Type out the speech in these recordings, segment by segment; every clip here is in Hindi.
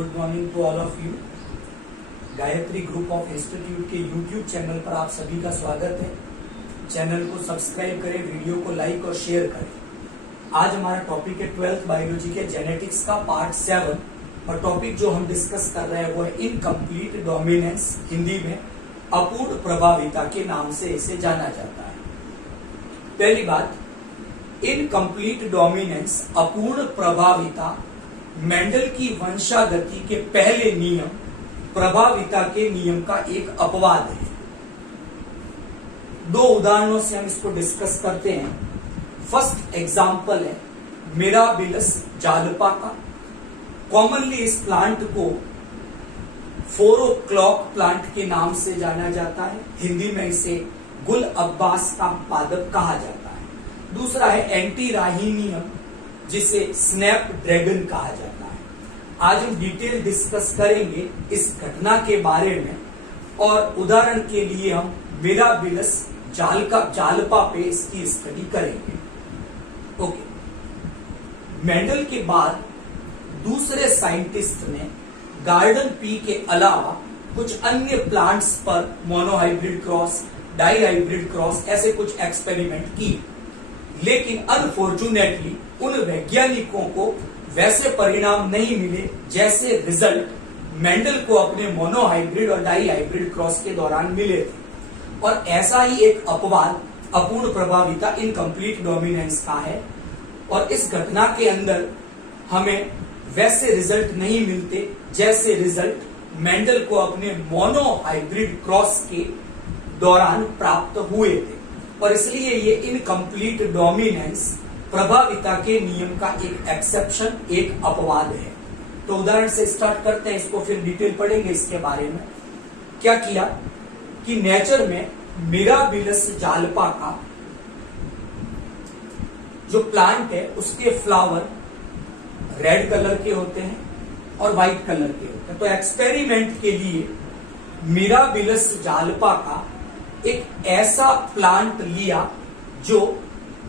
Good morning to all of you. Gayatri group of institute के यूट्यूब चैनल पर आप सभी का स्वागत है। चैनल को सब्सक्राइब करें, वीडियो को लाइक और शेयर करें। आज हमारा टॉपिक है 12th बायोलॉजी के जेनेटिक्स का पार्ट 7 और टॉपिक जो हम डिस्कस कर रहे हैं वो है इनकम्प्लीट डोमिनेंस, हिंदी में अपूर्ण प्रभाविता के नाम से इसे जाना जाता है। पहली बात, इनकम्प्लीट डोमिनेंस, अपूर्ण प्रभाविता मेंडल की वंशागति के पहले नियम प्रभाविता के नियम का एक अपवाद है। दो उदाहरणों से हम इसको डिस्कस करते हैं। फर्स्ट एग्जाम्पल है मिराबिलस जालपा का। कॉमनली इस प्लांट को 4 o'clock प्लांट के नाम से जाना जाता है। हिंदी में इसे गुल अब्बास का पादप कहा जाता है। दूसरा है एंटीराहिनियम, जिसे स्नैप ड्रैगन कहा जाता है। आज हम डिटेल डिस्कस करेंगे इस घटना के बारे में और उदाहरण के लिए हम मिराबिलस जालपा पे इसकी स्टडी करेंगे। ओके। मेंडल के बाद दूसरे साइंटिस्ट ने गार्डन पी के अलावा कुछ अन्य प्लांट्स पर मोनोहाइब्रिड क्रॉस, डाईहाइब्रिड क्रॉस ऐसे कुछ एक्सपेरिमेंट किए, लेकिन अनफॉर्चुनेटली उन वैज्ञानिकों को वैसे परिणाम नहीं मिले जैसे रिजल्ट मेंडल को अपने मोनोहाइब्रिड और डाईहाइब्रिड क्रॉस के दौरान मिले थे। और ऐसा ही एक अपवाद अपूर्ण प्रभाविता, इनकम्प्लीट डोमिनेंस का है। और इस घटना के अंदर हमें वैसे रिजल्ट नहीं मिलते जैसे रिजल्ट मेंडल को अपने मोनोहाइब्रिड क्रॉस के दौरान प्राप्त हुए थे। और इसलिए ये इनकम्प्लीट डोमिनेंस प्रभाविता के नियम का एक एक्सेप्शन, एक अपवाद है। तो उदाहरण से स्टार्ट करते हैं, इसको फिर डिटेल पढ़ेंगे इसके बारे में। क्या किया कि नेचर में मिराबिलस जालपा का जो प्लांट है उसके फ्लावर रेड कलर के होते हैं और व्हाइट कलर के होते हैं। तो एक्सपेरिमेंट के लिए मिराबिलस जालपा का एक ऐसा प्लांट लिया जो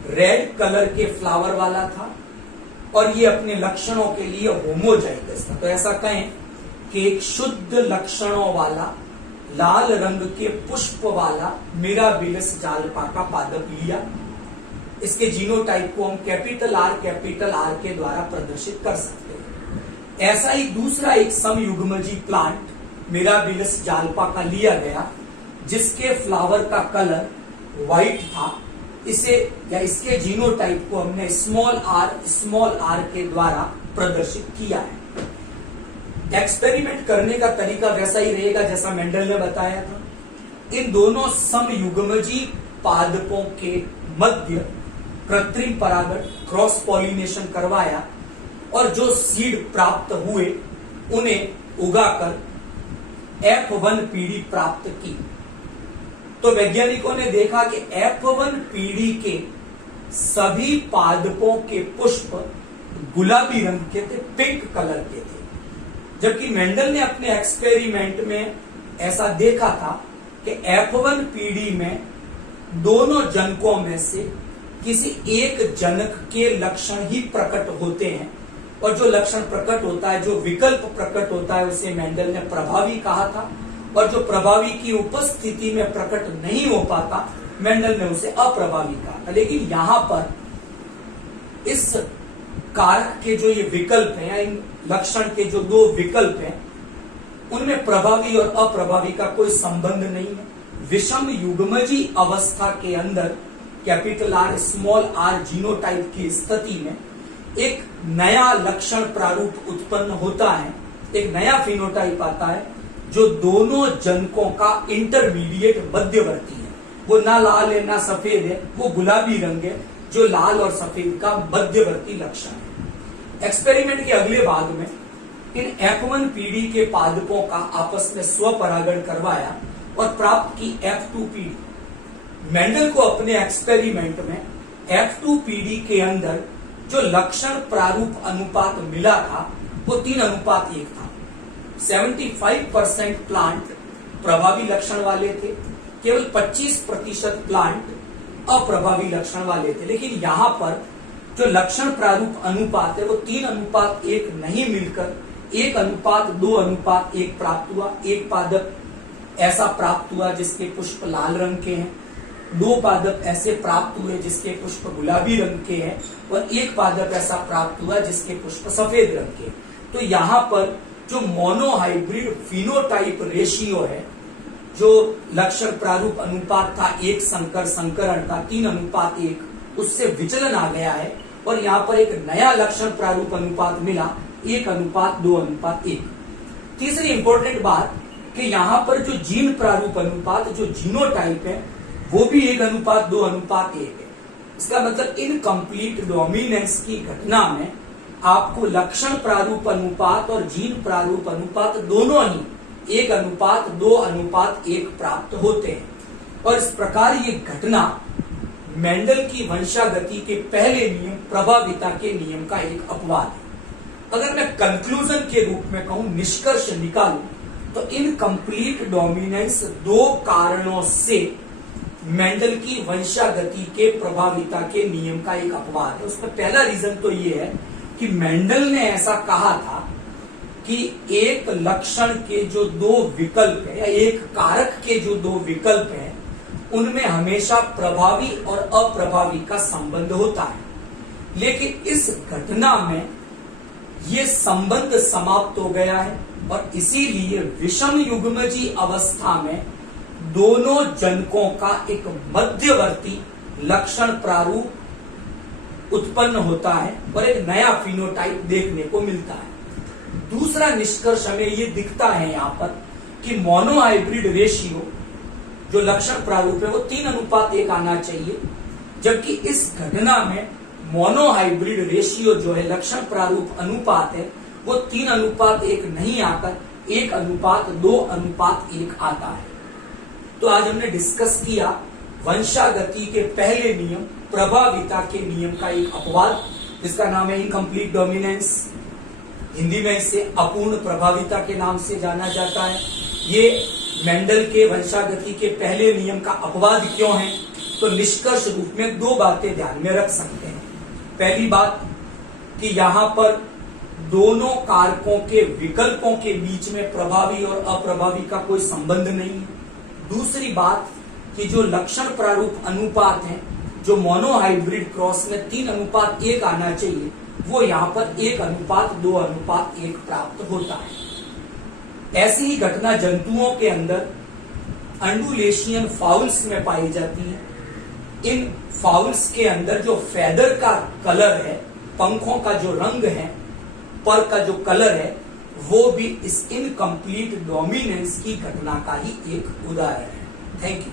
रेड कलर के फ्लावर वाला था और ये अपने लक्षणों के लिए होमोजाइगस था। तो ऐसा कहें कि एक शुद्ध लक्षणों वाला लाल रंग के पुष्प वाला मिराबिलस जालपा का पादप लिया। इसके जीनोटाइप को हम कैपिटल आर के द्वारा प्रदर्शित कर सकते हैं। ऐसा ही दूसरा एक समयुग्मजी प्लांट मिराबिलस जालपा का लिया गया जिसके फ्लावर का कलर व्हाइट था। इसे या इसके जीनोटाइप को हमने स्मॉल आर के द्वारा प्रदर्शित किया है। एक्सपेरिमेंट करने का तरीका वैसा ही रहेगा जैसा मेंडल ने बताया था। इन दोनों समयुग्मजी पादपों के मध्य कृत्रिम परागण, क्रॉस पॉलिनेशन करवाया और जो सीड प्राप्त हुए उन्हें उगाकर F1 पीढ़ी प्राप्त की। तो वैज्ञानिकों ने देखा कि F1 पीढ़ी के सभी पादपों के पुष्प गुलाबी रंग के थे, पिंक कलर के थे। जबकि मेंडल ने अपने एक्सपेरिमेंट में ऐसा देखा था कि F1 पीढ़ी में दोनों जनकों में से किसी एक जनक के लक्षण ही प्रकट होते हैं और जो लक्षण प्रकट होता है, जो विकल्प प्रकट होता है, उसे मेंडल ने प्रभावी कहा था। और जो प्रभावी की उपस्थिति में प्रकट नहीं हो पाता, मेंडल ने उसे अप्रभावी कहा था। लेकिन यहां पर इस कारक के जो ये विकल्प हैं, इन लक्षण के जो दो विकल्प हैं, उनमें प्रभावी और अप्रभावी का कोई संबंध नहीं है। विषम युग्मजी अवस्था के अंदर capital R small R genotype की स्थिति में एक नया लक्षण प्रारूप उत्पन्न होता है, एक नया फिनोटाइप आता है जो दोनों जनकों का इंटरमीडिएट मध्यवर्ती है। वो ना लाल है ना सफेद है, वो गुलाबी रंग है, जो लाल और सफेद का मध्यवर्ती लक्षण है। एक्सपेरिमेंट के अगले भाग में इन F1 पीढ़ी के पादपों का आपस में स्वपरागण करवाया और प्राप्त की F2 पीढ़ी। मेंडल को अपने एक्सपेरिमेंट में F2 पीढ़ी के अंदर जो लक्षण प्रारूप अनुपात मिला था वो 3:1 था। 75% प्लांट प्रभावी लक्षण वाले थे, केवल 25% प्लांट अप्रभावी लक्षण वाले थे। लेकिन यहां पर जो लक्षण प्रारूप अनुपात है वो 3:1 नहीं मिलकर 1:2:1 प्राप्त हुआ। एक पादप ऐसा प्राप्त हुआ जिसके पुष्प लाल रंग के हैं, 2 पादप ऐसे प्राप्त हुए जिसके पुष्प गुलाबी रंग के हैं, और 1 पादप ऐसा प्राप्त हुआ जिसके पुष्प सफेद रंग के। तो यहां पर जो मोनोहाइब्रिड फिनोटाइप रेशियो है, जो लक्षण प्रारूप अनुपात था 1 संकर संकरण का 3:1, उससे विचलन आ गया है और यहाँ पर एक नया लक्षण प्रारूप अनुपात मिला 1:2:1। तीसरी इंपॉर्टेंट बात कि यहाँ पर जो जीन प्रारूप अनुपात, जो जीनोटाइप है, वो भी 1:2:1 है। इसका मतलब इनकम्प्लीट डोमिनेंस की घटना में आपको लक्षण प्रारूप अनुपात और जीन प्रारूप अनुपात दोनों ही 1:2:1 प्राप्त होते हैं। और इस प्रकार ये घटना मेंडल की वंशागति के पहले नियम प्रभाविता के नियम का एक अपवाद है। अगर मैं कंक्लूजन के रूप में कहूं, निष्कर्ष निकालूं, तो इनकम्प्लीट डोमिनेंस 2 कारणों से मेंडल की वंशागति के प्रभाविता के नियम का एक अपवाद है। उसमें पहला रीजन तो ये है कि मेंडल ने ऐसा कहा था कि एक लक्षण के जो 2 विकल्प है या एक कारक के जो 2 विकल्प है, उनमें हमेशा प्रभावी और अप्रभावी का संबंध होता है। लेकिन इस घटना में ये संबंध समाप्त हो गया है और इसीलिए विषम युग्मजी अवस्था में दोनों जनकों का एक मध्यवर्ती लक्षण प्रारूप उत्पन्न होता है और एक नया फिनोटाइप देखने को मिलता है। दूसरा निष्कर्ष हमें ये दिखता है यहाँ पर कि मोनोहाइब्रिड रेशियो जो लक्षण प्रारूप है वो 3:1 आना चाहिए, जबकि इस घटना में मोनोहाइब्रिड रेशियो जो है लक्षण प्रारूप अनुपात है वो 3:1 नहीं आकर 1:2:1 आता है। तो आज हमने डिस्कस किया वंशागति के पहले नियम प्रभाविता के नियम का एक अपवाद, जिसका नाम है इनकम्प्लीट डोमिनेंस। हिंदी में इसे अपूर्ण प्रभाविता के नाम से जाना जाता है। ये मेंडल के वंशागति के पहले नियम का अपवाद क्यों है? तो निष्कर्ष रूप में 2 बातें ध्यान में रख सकते हैं। पहली बात कि यहां पर दोनों कारकों के विकल्पों के बीच में प्रभावी और अप्रभावी का कोई संबंध नहीं है। दूसरी बात कि जो लक्षण प्रारूप अनुपात है, जो मोनोहाइब्रिड क्रॉस में 3:1 आना चाहिए, वो यहाँ पर 1:2:1 प्राप्त होता है। ऐसी ही घटना जंतुओं के अंदर अंडुलेशियन फाउल्स में पाई जाती है। इन फाउल्स के अंदर जो फेदर का कलर है, पंखों का जो रंग है, पर का जो कलर है, वो भी इस इनकम्प्लीट डोमिनेंस की घटना का ही एक उदाहरण है। Thank you.